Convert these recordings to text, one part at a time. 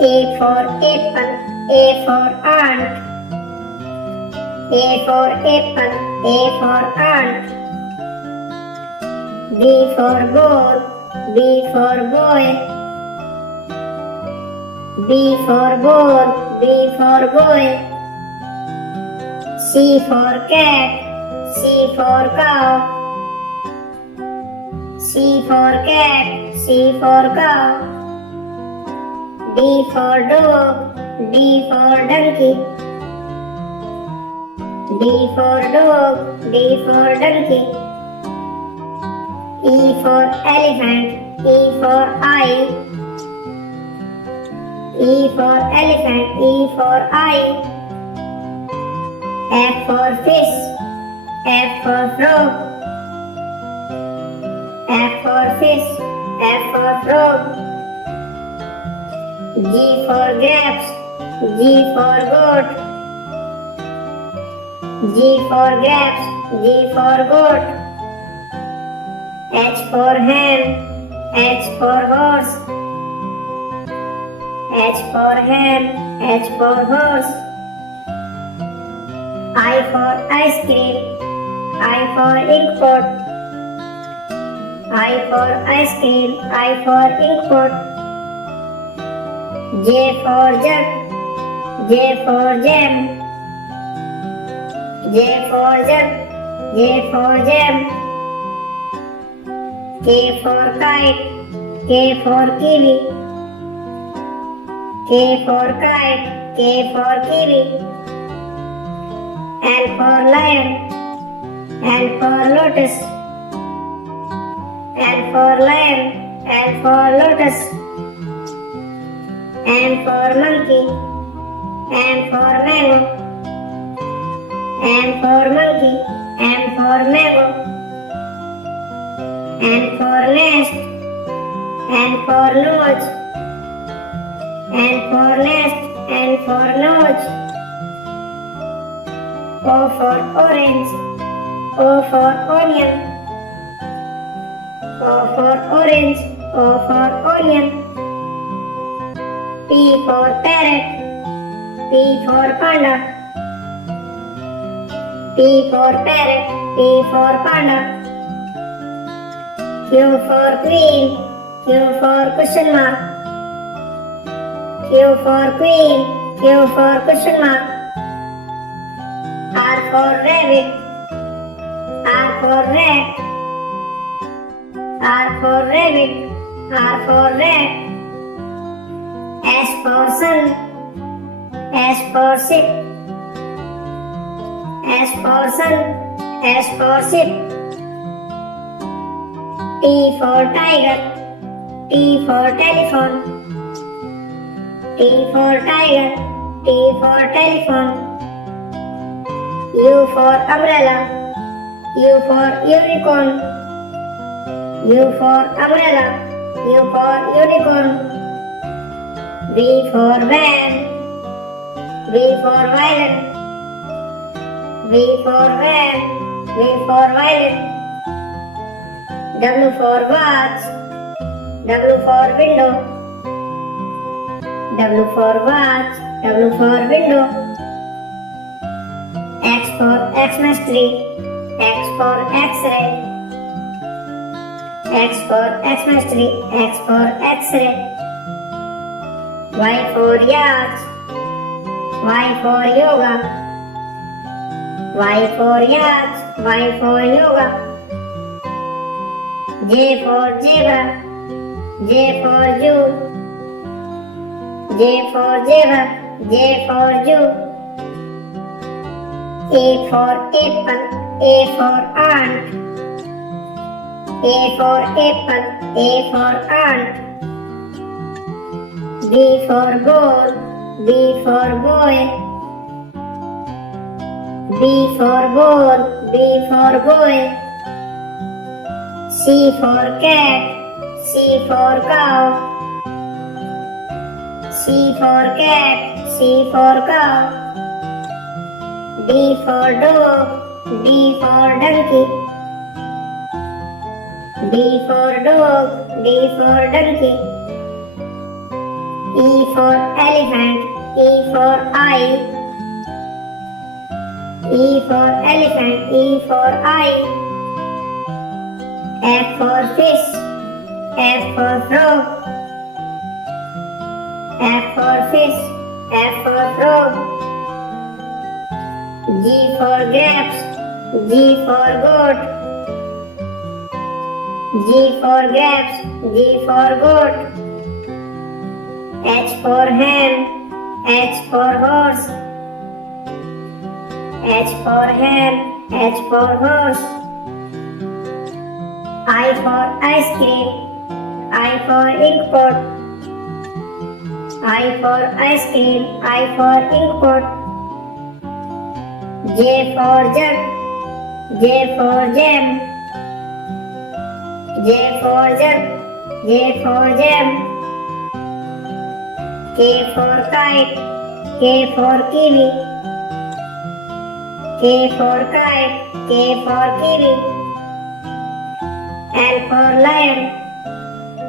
A for apple, A for ant. A for apple, A for ant. B for ball, B for boy. B for ball, B for boy. C for cat, C for cow. C for cat, C for cow. D for dog, D for donkey. D for dog, D for donkey. E for elephant, E for eye. E for elephant, E for eye. F for fish, F for frog. F for fish, F for frog. G for grapes, G for goat. G for grapes, G for goat. H for hen, H for horse. H for hen, H for horse. I for ice cream, I for inkpot. I for ice cream, I for inkpot. J for jug, J for jam. J for jug, J for jam. K for kite, K for kiwi. K for kite, K for kiwi. L for lion, L for lotus. L for lion, L for lotus. M for monkey, M for mango. M for monkey, M for mango. N for nest, N for nose. N for nest, N for nose. O for orange, O for onion. O for orange, O for onion. P for parrot, P for panda. P for parrot, P for panda. Q for queen, Q for question mark. Q for queen, Q for question mark. R for rabbit, R for rat. R for rabbit, R for rat. S for sun, S for ship. S for sun, S for ship. T for tiger, T for telephone. T for tiger, T for telephone. U for umbrella, U for unicorn. U for umbrella, U for unicorn. V for van, V for violet. V for van, V for violet. W for watch, W for window. W for watch, W for window. X for Xmas tree, X for X-ray. X for Xmas tree, X for X-ray. Y for yacht, Y for yoga. Y for yacht, Y for yoga. J for zebra, J for Jew. J for zebra, J for Jew. A for apple, A for ant. A for apple, A for ant. B for ball, B for boy. B for ball, B for boy. C for cat, C for cow. C for cat, C for cow. D for dog, D for donkey. D for dog, D for donkey. E for elephant, E for eye. E for elephant, E for eye. F for fish, F for frog. F for fish, F for frog. G for grapes, G for goat. G for grapes, G for goat. H for hen, H for horse. H for hen, H for horse. I for ice cream, I for ink pot. I for ice cream, I for ink pot. J for jug, J for jam. J for jug, J for jam. K for kite, K for kiwi. K for kite, K for kiwi. L for lion,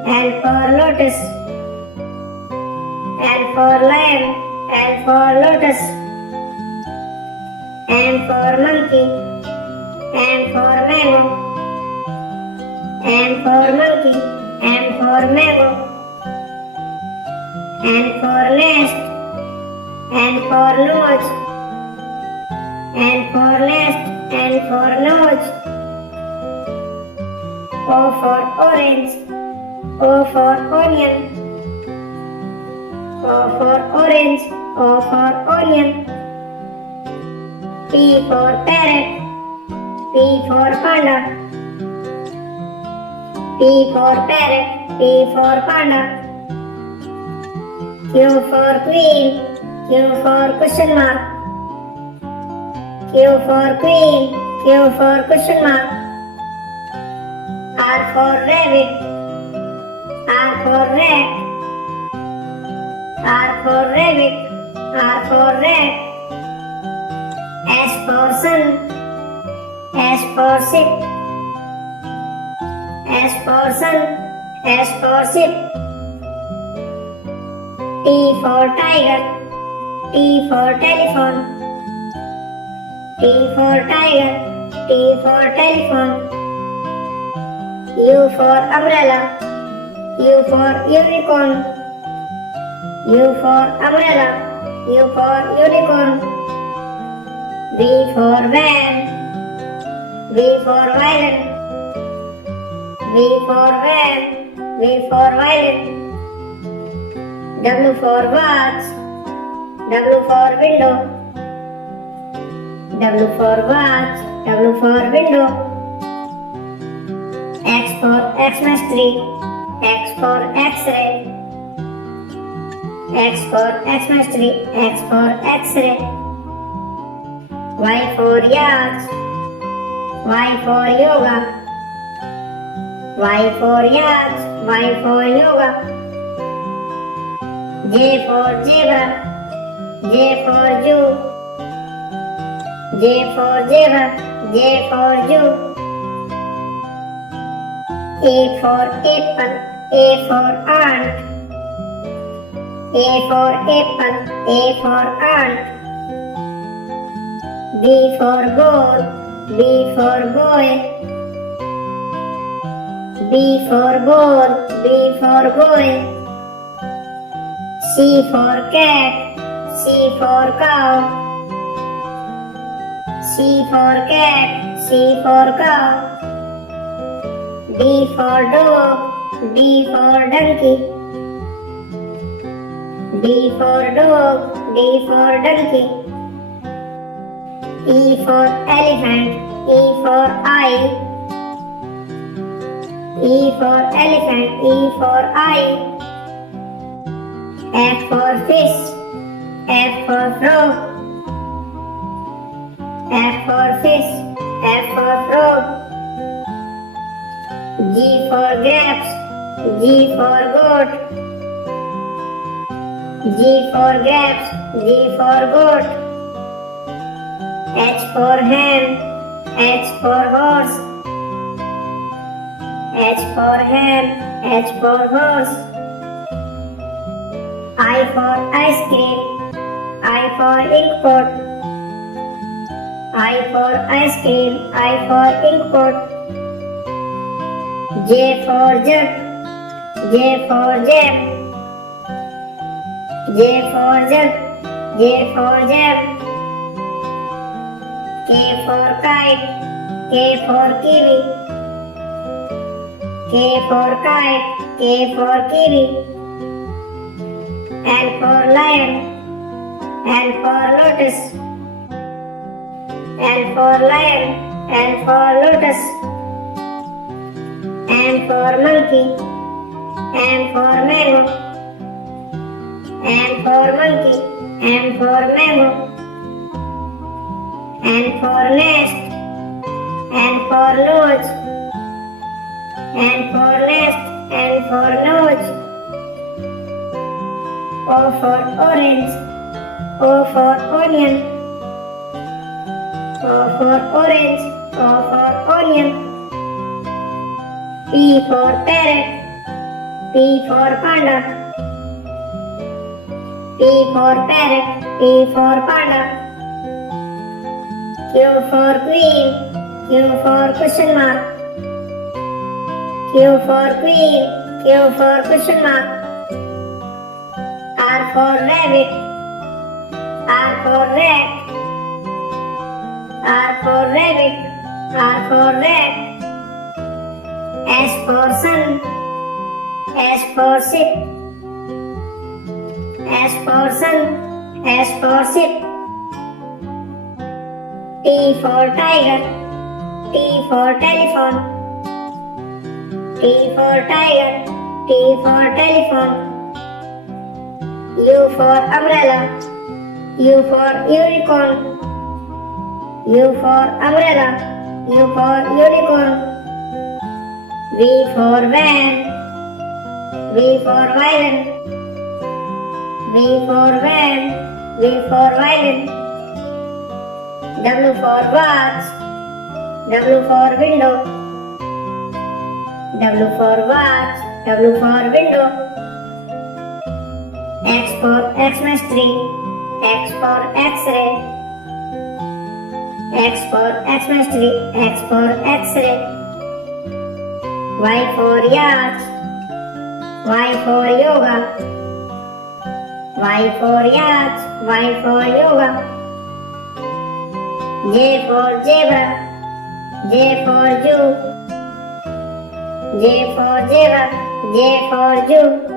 L for lotus. L for lion, L for lotus. M for monkey, M for mango. M for monkey, M for mango. N for nest, N for nose. N for nest, N for nose. O for orange, O for onion. O for orange, O for onion. P for parrot, P for panda. P for parrot, P for panda. Q for queen, Q for question mark. Q for queen, Q for question mark. R for rabbit, R for rat. R for rabbit, R for rat. S for sun, S for ship. S for sun, S for ship. T for tiger, T for telephone. T for tiger, T for telephone. U for umbrella, U for unicorn. U for umbrella, U for unicorn. V for van, V for violin. V for van, V for violin. W for watch, W for window. W for watch, W for window. X for Xmas tree, X for X-ray. X for Xmas tree, X for X-ray. Y for yacht, Y for yoga. Y for yacht, Y for yoga. J for zebra, J for Jew. J for zebra, J for Jew. A for apple, A for ant. A for apple, A for ant. B for goal, B for boy. B for ball, B for boy. C for cat, C for cow. C for cat, C for cow. D for dog, D for donkey. D for dog, D for donkey. E for elephant, E for eye. E for elephant, E for eye. F for fish, F for frog. F for fish, F for frog. G for grapes, G for goat. G for grapes, G for goat. H for hen, H for horse. H for hen, H for horse. I I for ice cream, I for ink pot. I for ice cream, I for ink pot. J for jug, J for jam. J for jug, J for jam. K for kite, K for kiwi. K for kite, K for kiwi. L for lion, L for lotus. L for lion, L for lotus. M for monkey, M for mango. M for monkey, M for mango. N for nest, N for nose. N for nest, N for nose. O for orange, O for onion. O for orange, O for onion. P for parrot, P for panda. P for parrot, P for panda. Q for queen, Q for question mark. Q for queen, Q for question mark. R for rabbit, R for rat. R for rabbit, R for rat. S for sun, S for ship. S for sun, S for ship. T for tiger, T for telephone. T for tiger, T for telephone. U for umbrella, U for unicorn. U for umbrella, U for unicorn. V for van, V for violin. V for van, V for violin. W for watch, W for window. W for watch, W for window. X for Xmas tree, X for X-ray. X for Xmas tree, X for X-ray. Y for yacht, Y for yoga. Y for yacht, Y for yoga. J for zebra, J for zoo. J for zebra, J for zoo.